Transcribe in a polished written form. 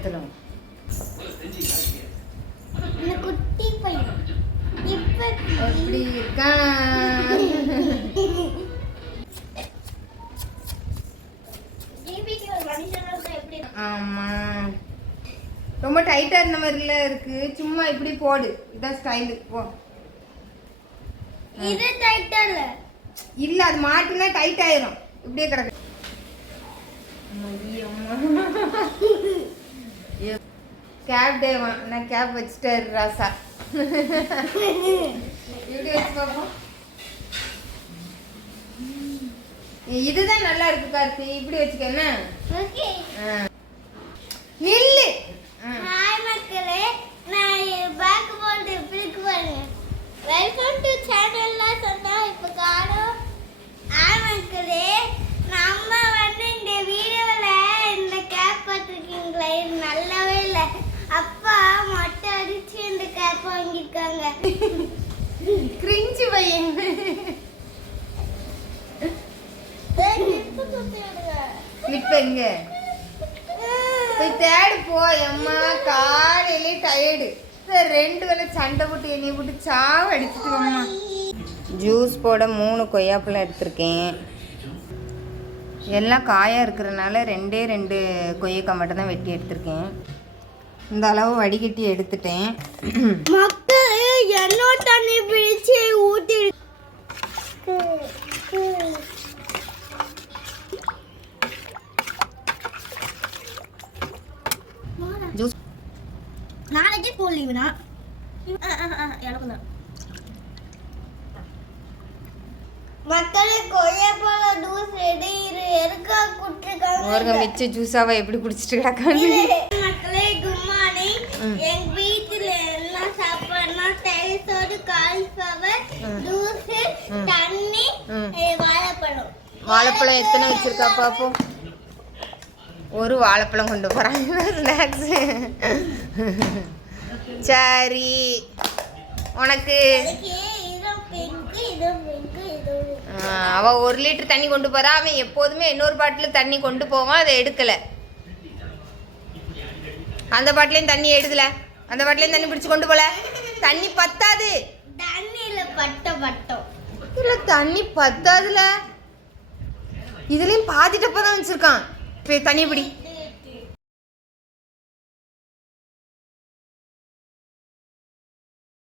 நேரத்துல குட்டி பையன் எப்படி இருக்கான்? ஆமா ரொம்ப டைட்டா இருந்த மாதிரில இருக்கு. சும்மா இப்படி போடு, இதான் ஸ்டைலு. போ. இது டைட்டா இல்ல, அது மாட்டினா டைட் ஆயிரும். இப்படியே கிடக்கு. கேப் டேவா, நான் கேப் வச்சுட்டாரு ராசா. இப்படி வச்சு பார்ப்போம். இதுதான் நல்லா இருக்கு கார்த்தி. இப்படி வச்சுக்க. என்ன நில்லு. ஹாய் மக்களே, நான் பேக் போட்டு இப்படிக்கு பாருங்க. வெல்கம் டு சேனல்ல சொன்னா இப்ப காணோம். ஹாய் மக்களே, நம்ம வந்து இந்த வீடியோல இந்த கேப் பார்த்துருக்கீங்களா? இது நல்லாவே இல்லை. அப்பா மொட்டை அடிச்சு இந்த கேப் வாங்கியிருக்காங்க. கிரிஞ்சு பையன். கிளிப் எங்க போய் தேடு போ. அம்மா காலையிலே டயர்டு. ரெண்டு வேளை சண்டை போட்டு என்னை போட்டு சாவு அடிச்சுட்டு அம்மா. ஜூஸ் போட 3 கொய்யாப்பழம் எடுத்திருக்கேன். எல்லாம் காயாக இருக்கிறதுனால 2 கொய்யாக்காய் மட்டும் தான் வெட்டி எடுத்திருக்கேன். இந்த அளவு வடிகட்டி எடுத்துட்டேன். மக்கள் என்ன தண்ணி பிடிச்சி ஊற்றி ஜூஸ் நாளைக்கு ஸ்கூல் லீவுனா எனக்கு தான். மக்களே கொய்யாப்பழ ஜூஸ் ரெடி இருக்கா குட்டிருக்காங்க. ஒரு மிச்ச ஜூஸாவை எப்படி குடிச்சிட்டு கிடக்கான்னு. மக்களே குட் மார்னிங். எங்க வீட்டுல எல்லாம் சாப்பாடுனா தயிர் காலிஃப்ளவர் ஜூஸ் தண்ணி வாழைப்பழம். வாழைப்பழம் எத்தனை வச்சிருக்கா பாப்போம். ஒரு வாழைப்பழம் கொண்டு போகிறாங்க ஸ்நாக்ஸு. சரி உனக்கு அவன் 1 லிட்டர் தண்ணி கொண்டு போகிறா. அவன் எப்போதுமே இன்னொரு பாட்டில் தண்ணி கொண்டு போவான். அதை எடுக்கலை. அந்த பாட்டிலையும் தண்ணி எடுக்கல. அந்த பாட்டிலையும் தண்ணி பிடிச்சி கொண்டு போகல. தண்ணி பத்தாது. தண்ணியில் பட்டம் இல்லை தண்ணி பத்தாதுல. இதுலேயும் பாதி டப்பா தான் வச்சுருக்கான். தண்ணி பிடி.